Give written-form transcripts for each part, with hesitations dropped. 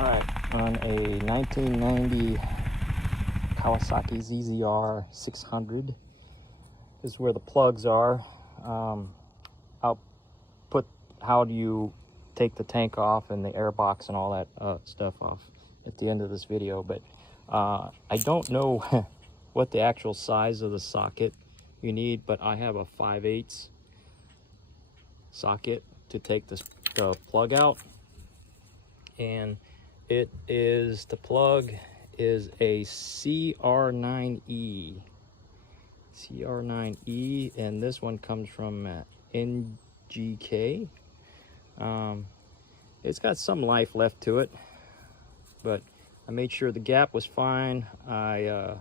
Alright, on a 1990 Kawasaki ZZR 600 is where the plugs are. I'll put how do you take the tank off and the air box and all that stuff off at the end of this video, but I don't know what the actual size of the socket you need, but I have a 5/8 socket to take the plug out, and it is, the plug is a CR9E, and this one comes from NGK. It's got some life left to it, but I made sure the gap was fine. I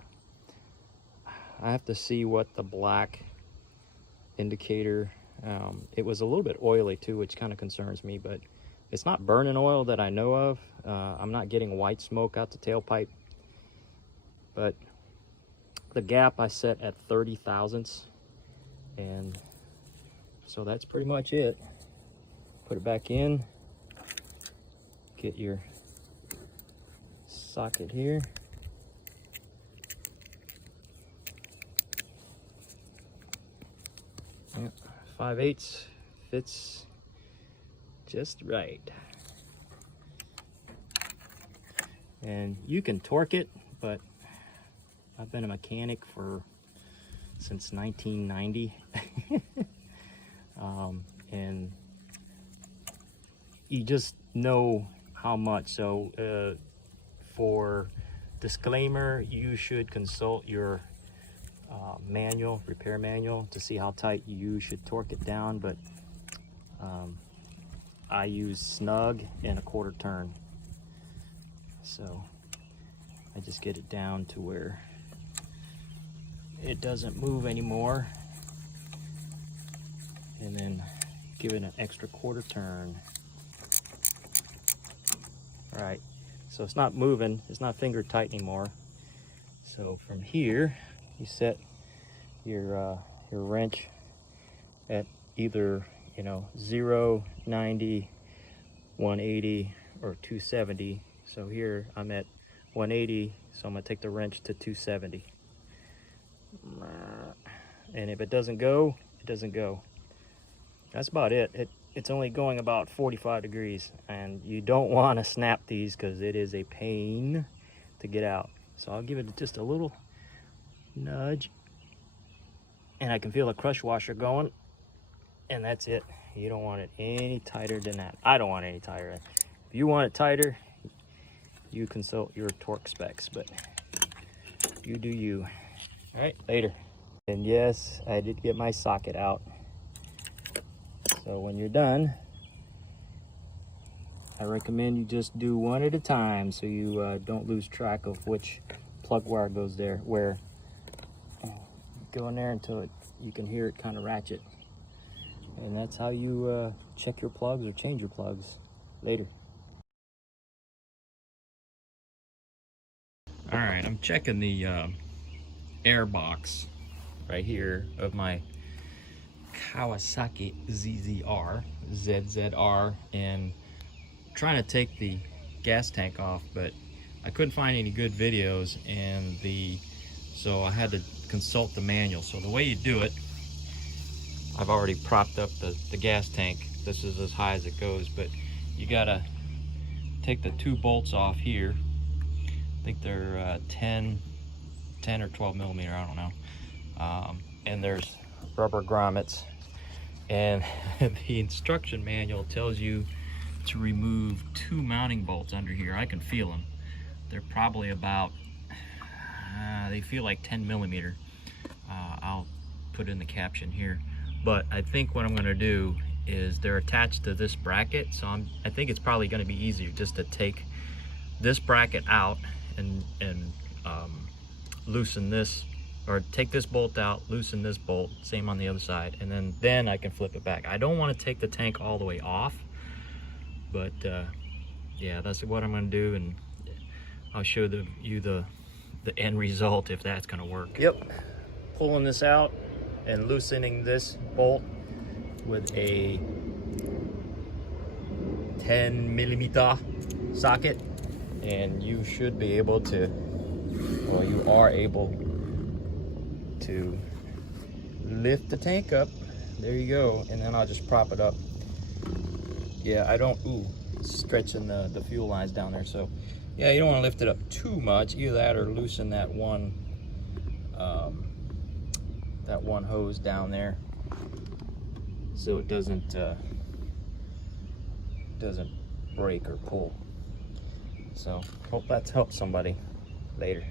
have to see what the black indicator, it was a little bit oily too, which kind of concerns me, but it's not burning oil that I know of. I'm not getting white smoke out the tailpipe, but the gap I set at 30 thousandths, and so that's pretty much it. Put it back in, get your socket here. Yep, 5/8 fits just right. And you can torque it, but I've been a mechanic since 1990. And you just know how much. So for disclaimer, you should consult your repair manual to see how tight you should torque it down, but I use snug and a 1/4 turn, so I just get it down to where it doesn't move anymore, and then give it an extra 1/4 turn. All right, so it's not moving, it's not finger tight anymore. So from here, you set your wrench at either 0, 90, 180, or 270. So here I'm at 180, so I'm gonna take the wrench to 270. And if it doesn't go, it doesn't go. That's about it. It's only going about 45 degrees, and you don't want to snap these because it is a pain to get out. So I'll give it just a little nudge, and I can feel the crush washer going, and that's it. You don't want it any tighter than that. I don't want it any tighter. If you want it tighter, you consult your torque specs, but you do you. All right, later. And yes, I did get my socket out. So when you're done, I recommend you just do one at a time, so you don't lose track of which plug wire goes there, where. Go in there until you can hear it kind of ratchet, and that's how you check your plugs or change your plugs. Later. All right, I'm checking the air box right here of my Kawasaki ZZR, and trying to take the gas tank off, but I couldn't find any good videos, and so I had to consult the manual. So the way you do it, I've already propped up the gas tank. This is as high as it goes, but you gotta take the 2 bolts off here. I think they're 10 or 12 millimeter, I don't know. And there's rubber grommets, and the instruction manual tells you to remove 2 mounting bolts under here. I can feel them. They're probably about they feel like 10 millimeter. I'll put in the caption here, but I think what I'm going to do is they're attached to this bracket, so I think it's probably going to be easier just to take this bracket out and loosen this, or take this bolt out, loosen this bolt, same on the other side, and then I can flip it back. I don't want to take the tank all the way off, but yeah, that's what I'm going to do, and I'll show you the end result if that's going to work. Yep, pulling this out and loosening this bolt with a 10 millimeter socket. and you should be able to, well, you are able to lift the tank up. There you go. And then I'll just prop it up. Yeah, I don't, stretching the fuel lines down there. So yeah, you don't want to lift it up too much. Either that or loosen that one hose down there so it doesn't break or pull. So hope that's helped somebody. Later.